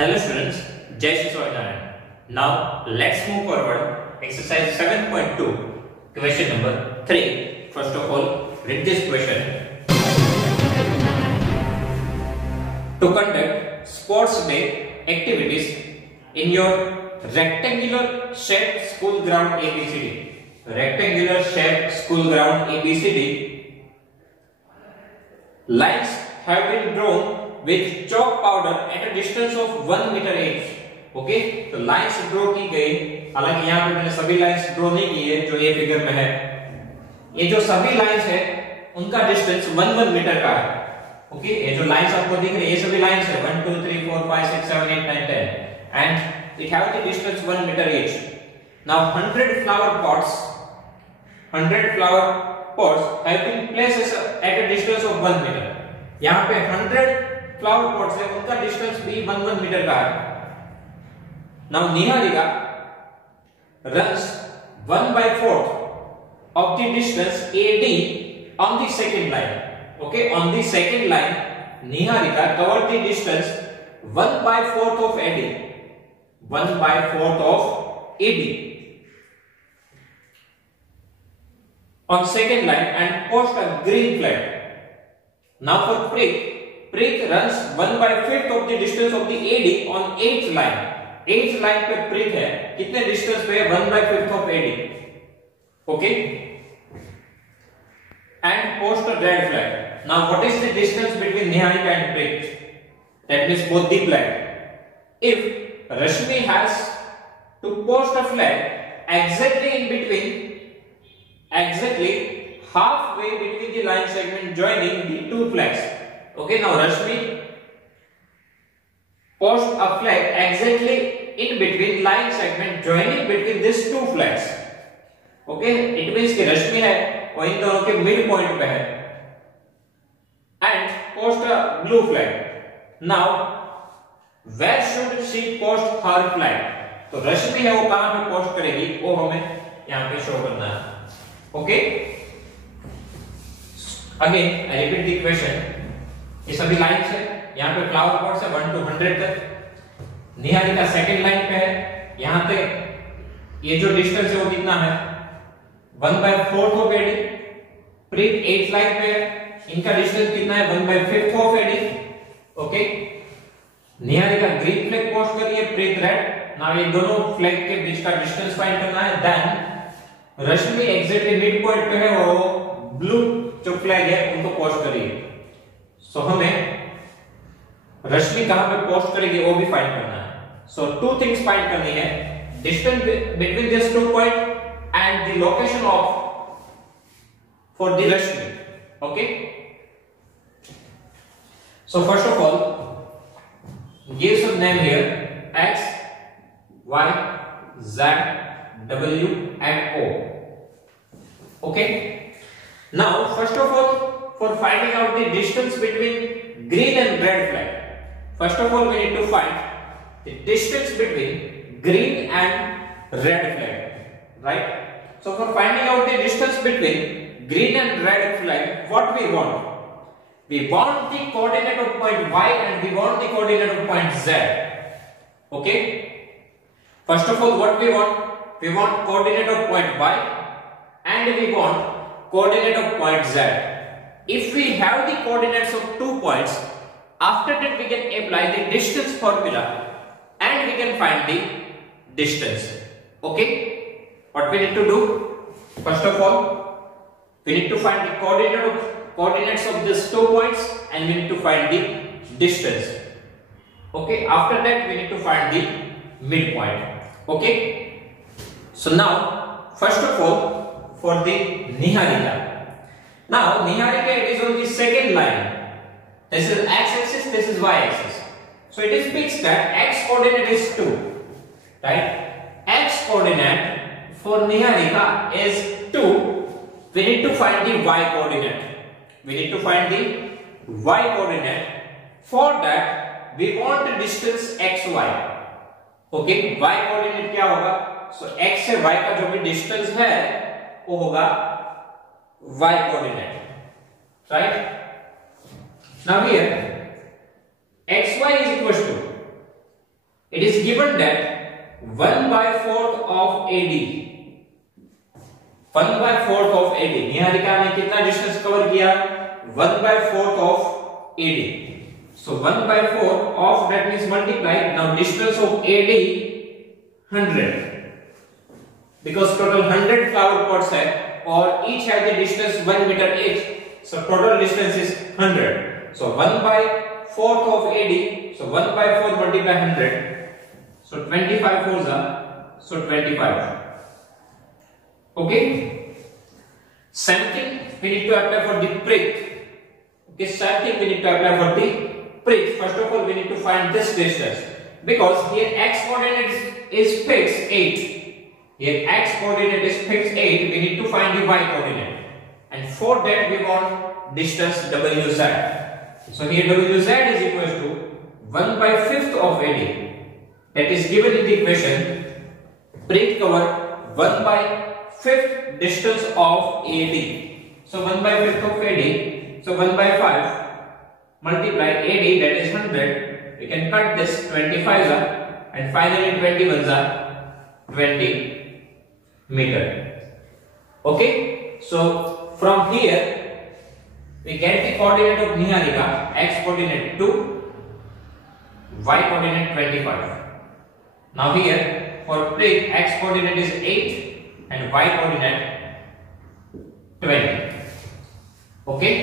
Hello students, Jai Shri Swaminarayan. Now let's move forward. Exercise 7.2, question number 3. First of all, read this question. To conduct sports day activities in your rectangular shaped school ground ABCD. Rectangular shaped school ground ABCD. Lines have been drawn with chalk powder at a distance of 1 meter each. Okay, तो lines draw की गई, हालांकि यहाँ पे मैंने सभी lines draw नहीं की है जो ये फिगर में है। ये जो सभी लाइंस है उनका डिस्टेंस 1 मीटर का है। ओके, ये जो लाइंस आपको दिख रही है ये सभी लाइंस है 1 2 3 4 5 6 7 8 9 10 and it have the distance 1 metre each. Now 100 flower pots have been placed at a distance of 1 meter. यहाँ पे 100 फ्लावर पॉट्स है, उनका डिस्टेंस भी 1 मीटर का है। Now Niharika runs 1/4 of the distance AD on the second line. Okay, on the second line, Niharika covered the distance 1/4 of AD. 1/4 of AD on second line and post a green flag. Now for Preet runs 1/5 of the distance of the AD on 8th line. 8th line पे Preet है, कितने distance पे है 1/5 of AD. Okay, and post a red flag. Now what is the distance between Niharika and Preet? That means both the flag. If Rashmi has to post a flag exactly halfway between the line segment joining the two flags. Okay, now Rashmi post a flag exactly in between line segment joining between these two flags. Okay, it means कि रश्मि है वो इन दोनों के mid point पे है and post a blue flag. Now where should she post her flag? तो रश्मि है वो कहां पे पोस्ट करेगी वो हमें यहाँ पे शो करना है. Okay, again I repeat the question. ये सभी लाइन्स है, यहाँ पे फ्लावर पॉट्स है 1 to 100 तक. निहारिका सेकंड लाइन पे है, यहाँ पे ये जो डिस्टेंस है वो कितना है 1/4 of AD. Preet 8th line पे है, इनका डिस्टेंस कितना है 1/5 of AD. Okay, Niharika green flag post करी है, प्रीत रेड. नाउ ये दोनों फ्लैग के बीच का डिस्टेंस फाइंड करना है. देन रश्मि एग्जैक्टली मिड पॉइंट पे है और ब्लू जो फ्लैग है उनको पोस्ट करिए. सो हमें रश्मि कहां पे पोस्ट करेगी वो भी फाइंड करना है. सो टू थिंग्स फाइंड करनी है, distance between this two point and the location of for the Rashmi. Okay, so first of all give some name here x y z w and o. Okay, now first of all, for finding out the distance between green and red flag, first of all we need to find the distance between green and red flag, right? So for finding out the distance between green and red flag, what we want? We want the coordinate of point y and we want the coordinate of point z. Okay, first of all what we want? We want coordinate of point y and we want coordinate of point z. If we have the coordinates of 2 points, after that we can apply the distance formula and we can find the distance. Okay, what we need to do? First of all, we need to find the coordinates of these 2 points and we need to find the distance. Okay, after that we need to find the midpoint. Okay, so now first of all for the Niharika. Now Niharika is on the second line. This is x-axis, this is y-axis. So it is fixed that x coordinate is 2, right? X coordinate for Niharika is 2. We need to find the y coordinate. We need to find the y coordinate. For that we want the distance xy. Okay, y coordinate क्या होगा? So x से y का जो भी distance है वो होगा y coordinate, right? Now here xy is equals to it is given that 1/4 of AD, 1/4 of AD, Niharika ने कितना डिस्टेंस कवर किया? 1/4 of AD. So 1/4 of that means multiply. Now distance of AD 100, because total 100 flower pots है और each has the distance 1 meter each. So total distance is 100. So 1/4 of AD. So 1/4 multiply 100. So 25 fours are, so 25. Okay. Same thing we need to apply for the prick. Okay, same thing we need to apply for the prick. First of all, we need to find this distance, because here x coordinate is fixed 8. Here x coordinate is fixed 8. We need to find the y coordinate, and for that we want distance wz. So here wz is equal to 1/5 of AD. That is given in the equation. Prick cover 1/5 distance of AD. So 1/5 of AD. So 1/5 multiply AD, that is 100. We can cut this 25s are, and finally 21s are 20 meter. Okay. So from here we get the coordinate of Niharika. X coordinate 2, y coordinate 25. Now here for prick, x coordinate is 8 and y coordinate 20. Okay.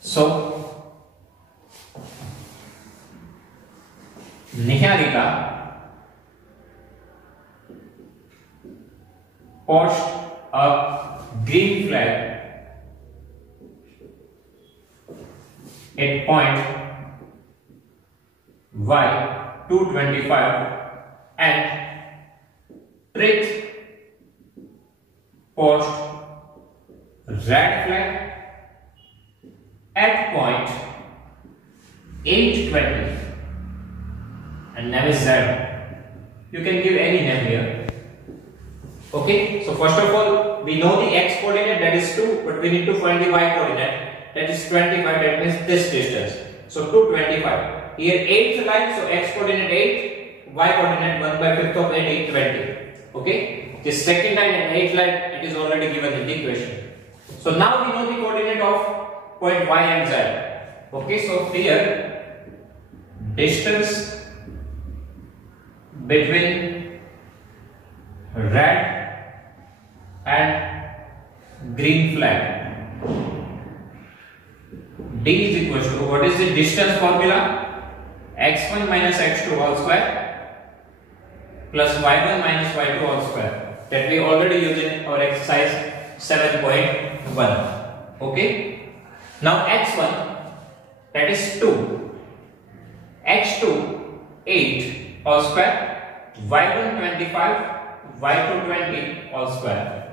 So Niharika post a green flag at point y 225 and prick post red flag at point 820 and name is Z. You can give any name here. Okay, so first of all we know the x coordinate, that is 2, but we need to find the y coordinate, that is 25. That means this distance. So 225. Here 8th line, so x coordinate 8, y coordinate 1/5 of 8, 20. Okay, the second line and 8th line, it is already given in the equation. So now we know the coordinate of point y and z. Okay, so here distance between red and green flag, d is equal to, what is the distance formula? x1 minus x2 whole square plus y1 minus y2 whole square, that we already used in our exercise 7.1. Okay, now x1, that is 2, x2 8 whole square, y1 25, y2 20 whole square.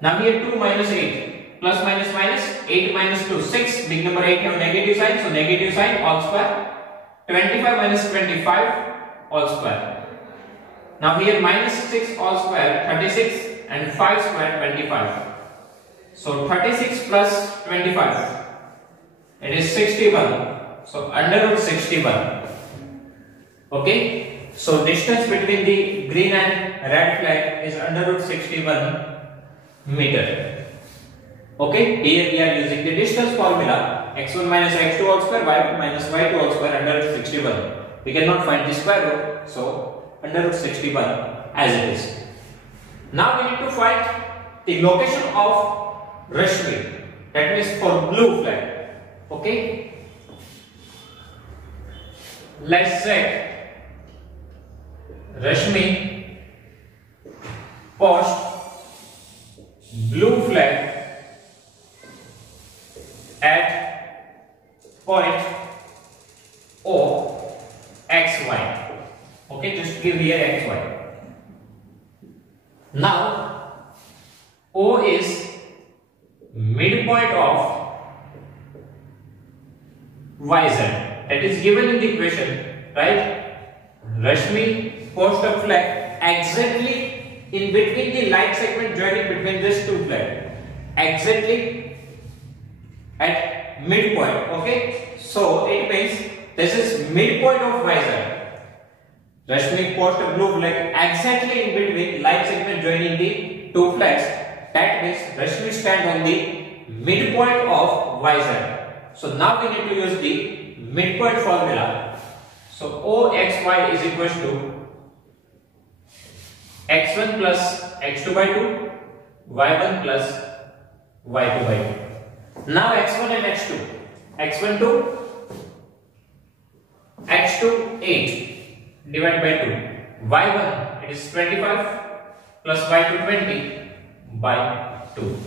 Now here 2 minus 8, plus minus minus, 8 minus 2, 6, big number 8 have negative sign, so negative sign whole square, 25 minus 25 whole square. Now here minus 6 whole square 36 and 5 square 25. So 36 plus 25, it is 61. So under root 61. Okay. So distance between the green and red flag is under root 61 meter. Okay. Here we are using the distance formula, x1 minus x2 whole square, y1 minus y2 whole square under root 61. We cannot find the square root, so under root 61 as it is. Now we need to find the location of Rashmi, that means for blue flag. Okay, let's check. Rashmi post blue flag at point O xy. Okay, just give here xy. Now O is midpoint of yz, that is given in the equation, right? Rashmi post a flag exactly in between the line segment joining between these two flags, exactly at midpoint. Okay, so it means this is midpoint of YZ. Rashmi post a blue flag exactly in between line segment joining the two flags. That means Rashmi stand on the midpoint of YZ. So now we need to use the midpoint formula. So OXY is equals to x1 plus x2 by 2, y1 plus y2 by 2. Now x1 and x2. x1 2, x2 8 divided by 2. y1 it is 25 plus y2 20 by 2.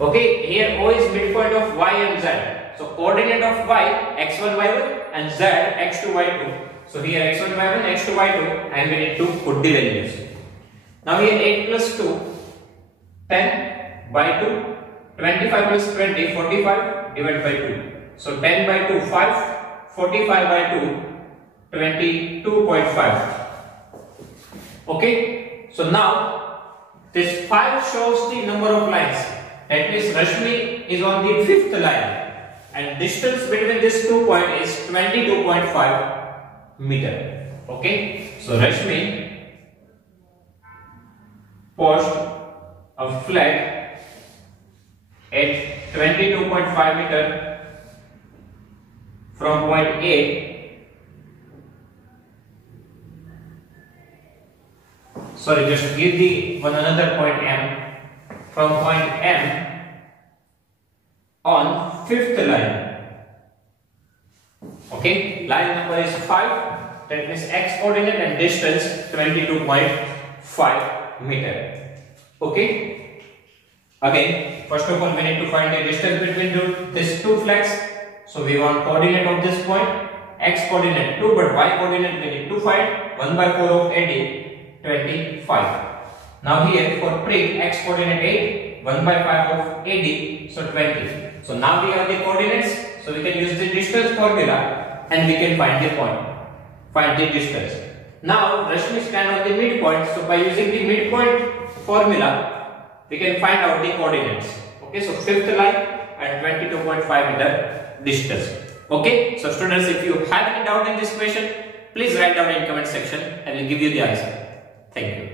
Okay, here O is midpoint of y and z. So coordinate of y x1 y1 and z x2 y2. So here x1 y1 x2 y2 and we need to put the values. Now here 8 plus 2 10 by 2, 25 plus 20 45 divided by 2. So 10 by 2 5, 45 by 2 22.5. Okay, so now this 5 shows the number of lines. That means Rashmi is on the 5th line and distance between these 2 points is 22.5 meter. Okay, so Rashmi post a flag at 22.5 meter from point A. Sorry, just give the one another point M, from point M on 5th line. Okay, line number is 5, that means x coordinate and distance 22.5 meter. Okay, again first of all we need to find the distance between these two flags. So we want coordinate of this point, x coordinate 2, but y coordinate we need to find. 1 by 4 of AD 25. Now here for prick x coordinate 8, 1 by 5 of AD, so 20. So now we have the coordinates, so we can use the distance formula and we can find the point, find the distance. Now Rashmi stand on the midpoint, so by using the midpoint formula we can find out the coordinates. Okay, so 5th line and 22.5 meter distance. Okay, so students, if you have any doubt in this question, please write down in comment section and we'll give you the answer. Thank you.